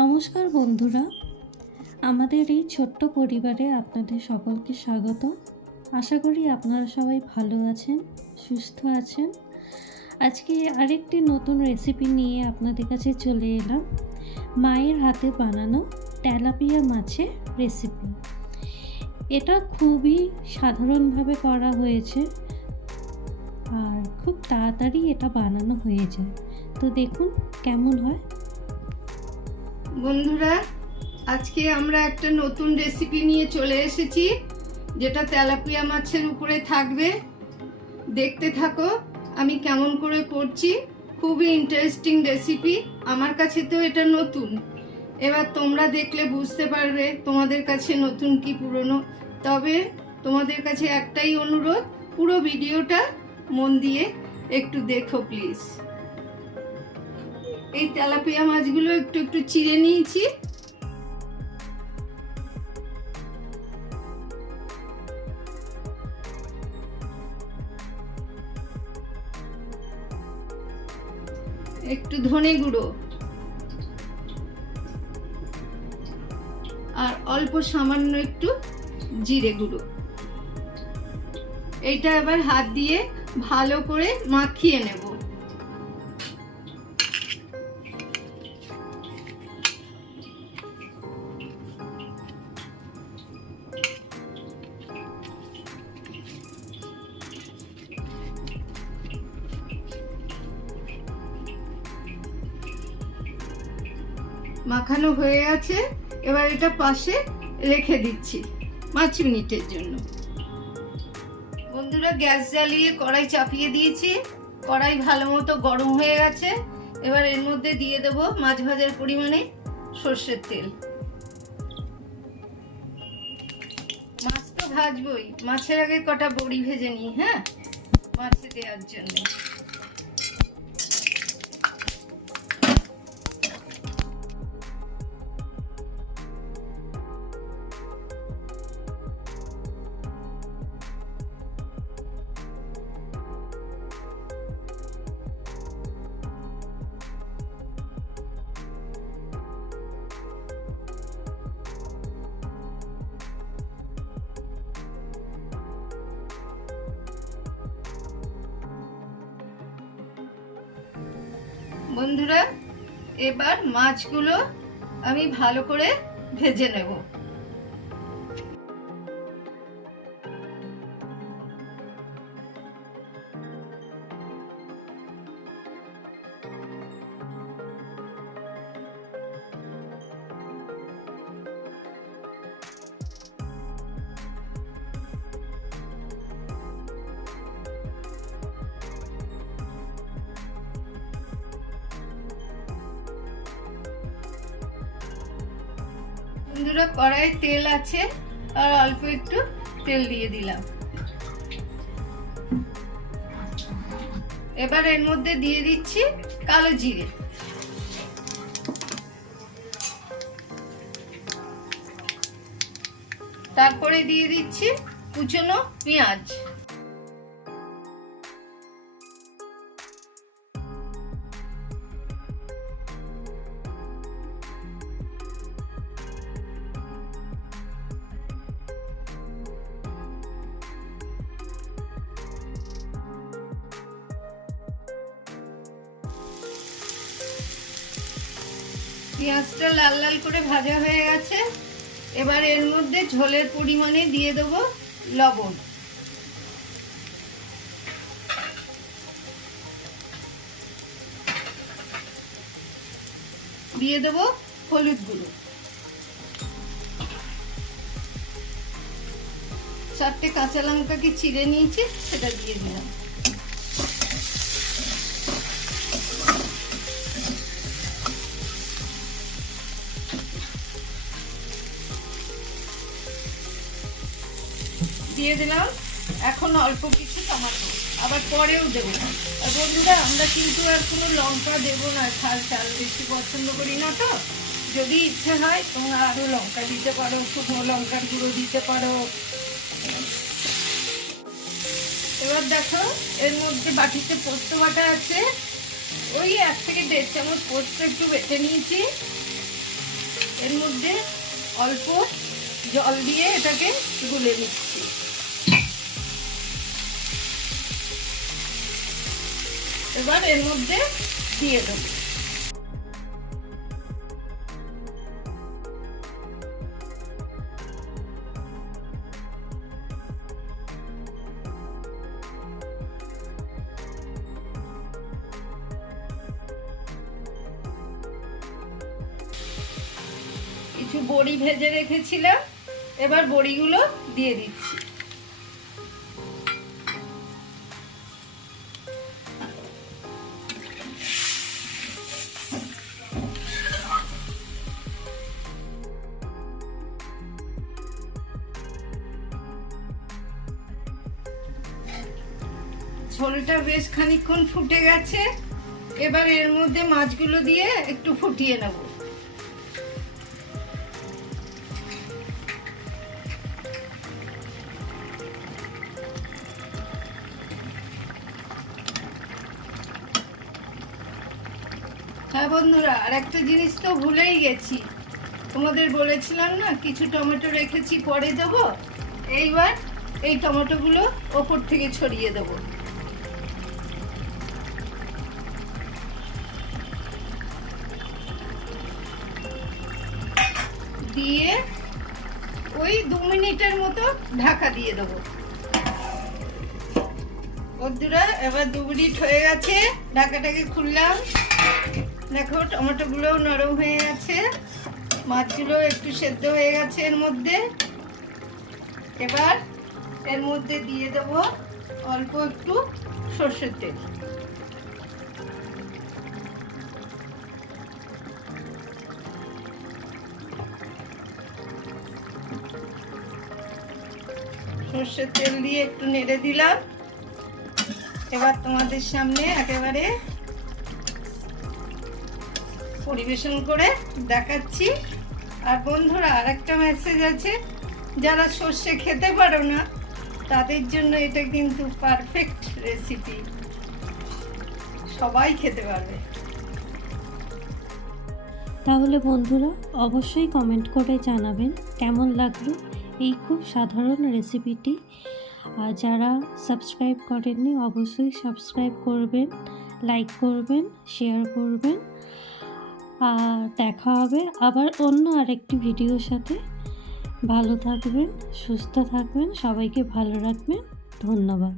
নমস্কার বন্ধুরা, আমাদের এই ছোট্ট পরিবারে আপনাদের সকলকে স্বাগত। আশা করি আপনারা সবাই ভালো আছেন, সুস্থ আছেন। আজকে আরেকটি নতুন রেসিপি নিয়ে আপনাদের কাছে চলে এলাম, মায়ের হাতে বানানো তেলাপিয়া মাছের রেসিপি এটা খুবই সাধারণভাবে করা হয়েছে আর খুব তাড়াতাড়ি এটা বানানো হয়ে যায়। তো দেখুন কেমন হয়। বন্ধুরা, আজকে আমরা একটা নতুন রেসিপি নিয়ে চলে এসেছি, যেটা তেলাপিয়া মাছের উপরে থাকবে। দেখতে থাকো, আমি কেমন করে করছি। খুবই ইন্টারেস্টিং রেসিপি আমার কাছে তো এটা নতুন। এবার তোমরা দেখলে বুঝতে পারবে তোমাদের কাছে নতুন কি পুরনো। তবে তোমাদের কাছে একটাই অনুরোধ, পুরো ভিডিওটা মন দিয়ে একটু দেখো প্লিজ এই তেলাপিয়া মাছগুলো একটু একটু চিড়ে নিয়েছি। একটু ধনে গুঁড়ো। আর অল্প সামান্য একটু জিরে গুঁড়ো। এইটা এবার হাত দিয়ে ভালো করে মাখিয়ে নেব। মাখানো হয়ে আছে, এবার এটা পাশে রেখে দিচ্ছি পাঁচ মিনিটের জন্য। বন্ধুরা, গ্যাস জ্বালিয়ে কড়াই চাপিয়ে দিয়েছি। কড়াই ভালো মতো গরম হয়ে গেছে। এবার এর মধ্যে দিয়ে দেব মাছ ভাজার পরিমাণে সর্ষের তেল। মাছ তো ভাজবই, মাছের আগে কটা বড়ি ভেজে নিই হ্যাঁ? মাছে দেওয়ার জন্য। বন্ধুরা এবার মাছগুলো আমি ভালো করে ভেজে নেব। বন্ধুরা কড়াই তেল আছে, আর অল্প একটু তেল দিয়ে দিলাম। এবার এর মধ্যে দিয়ে দিচ্ছি কালো জিরে। তারপরে দিয়ে দিচ্ছি কুচনো পেঁয়াজ। পেঁয়াজটা লাল লাল করে ভাজা হয়ে গেছে। এবার এর মধ্যে ঝোলের পরিমাণে দিয়ে দেবো লবণ। দিয়ে দেবো হলুদ গুঁড়ো। চারটে কাঁচা লঙ্কাকে চিড়ে নিয়েছি, সেটা দিয়ে দিলাম। দিয়ে দিলাম। এখন অল্প কিছু টমাটো। আবার পরেও দেবো। আর বন্ধুরা, আমরা কিন্তু আর কোনো লঙ্কা দেবো না। ঝাল চাল বেশি পছন্দ করি না তো। যদি ইচ্ছে হয়, তোমরা আরও লঙ্কা দিতে পারো, শুকনো লঙ্কার গুঁড়ো দিতে পারো। এবার দেখো, এর মধ্যে বাটিতে পোস্ত বাটা আছে। ওই এক থেকে দেড় চামচ পোস্ত একটু বেটে নিয়েছি। এর মধ্যে অল্প জল দিয়ে এটাকে গুলে নিচ্ছি। এবার এর মধ্যে দিয়ে দেবো। কিছু বড়ি ভেজে রেখেছিলাম এবার বড়িগুলো দিয়ে দিচ্ছি। ঝোলটা বেশ খানিকক্ষণ ফুটে গেছে। এবার এর মধ্যে মাছগুলো দিয়ে একটু ফুটিয়ে নেব। হ্যাঁ বন্ধুরা আর একটা জিনিস তো ভুলেই গেছি। তোমাদের বলেছিলাম না, কিছু টমেটো রেখেছি, পরে দেবো। এইবার এই টমেটোগুলো ওপর থেকে ছড়িয়ে দেবো। দিয়ে ওই দু মিনিটের মতো ঢাকা দিয়ে দেবো। বন্ধুরা, এবার দু মিনিট হয়ে গেছে, ঢাকাটাকে খুললাম। দেখো, টমেটোগুলোও নরম হয়ে গেছে, মাছগুলো একটু সেদ্ধ হয়ে গেছে এর মধ্যে। এবার এর মধ্যে দিয়ে দেব অল্প একটু সর্ষের তেল। সর্ষের তেল দিয়ে একটু নেড়ে দিলাম। এবার তোমাদের সামনে একেবারে পরিবেশন করে দেখাচ্ছি। আর বন্ধুরা আর একটা মেসেজ আছে, যারা সর্ষে খেতে পারো না, তাদের জন্য এটা কিন্তু পারফেক্ট রেসিপি সবাই খেতে পারবে। তাহলে বন্ধুরা, অবশ্যই কমেন্ট করে জানাবেন কেমন লাগল এই খুব সাধারণ রেসিপিটি যারা সাবস্ক্রাইব করেননি, অবশ্যই সাবস্ক্রাইব করবেন লাইক করবেন শেয়ার করবেন। আর দেখা হবে আবার অন্য আরেকটি ভিডিওর সাথে। ভালো থাকবেন, সুস্থ থাকবেন, সবাইকে ভালো রাখবেন। ধন্যবাদ।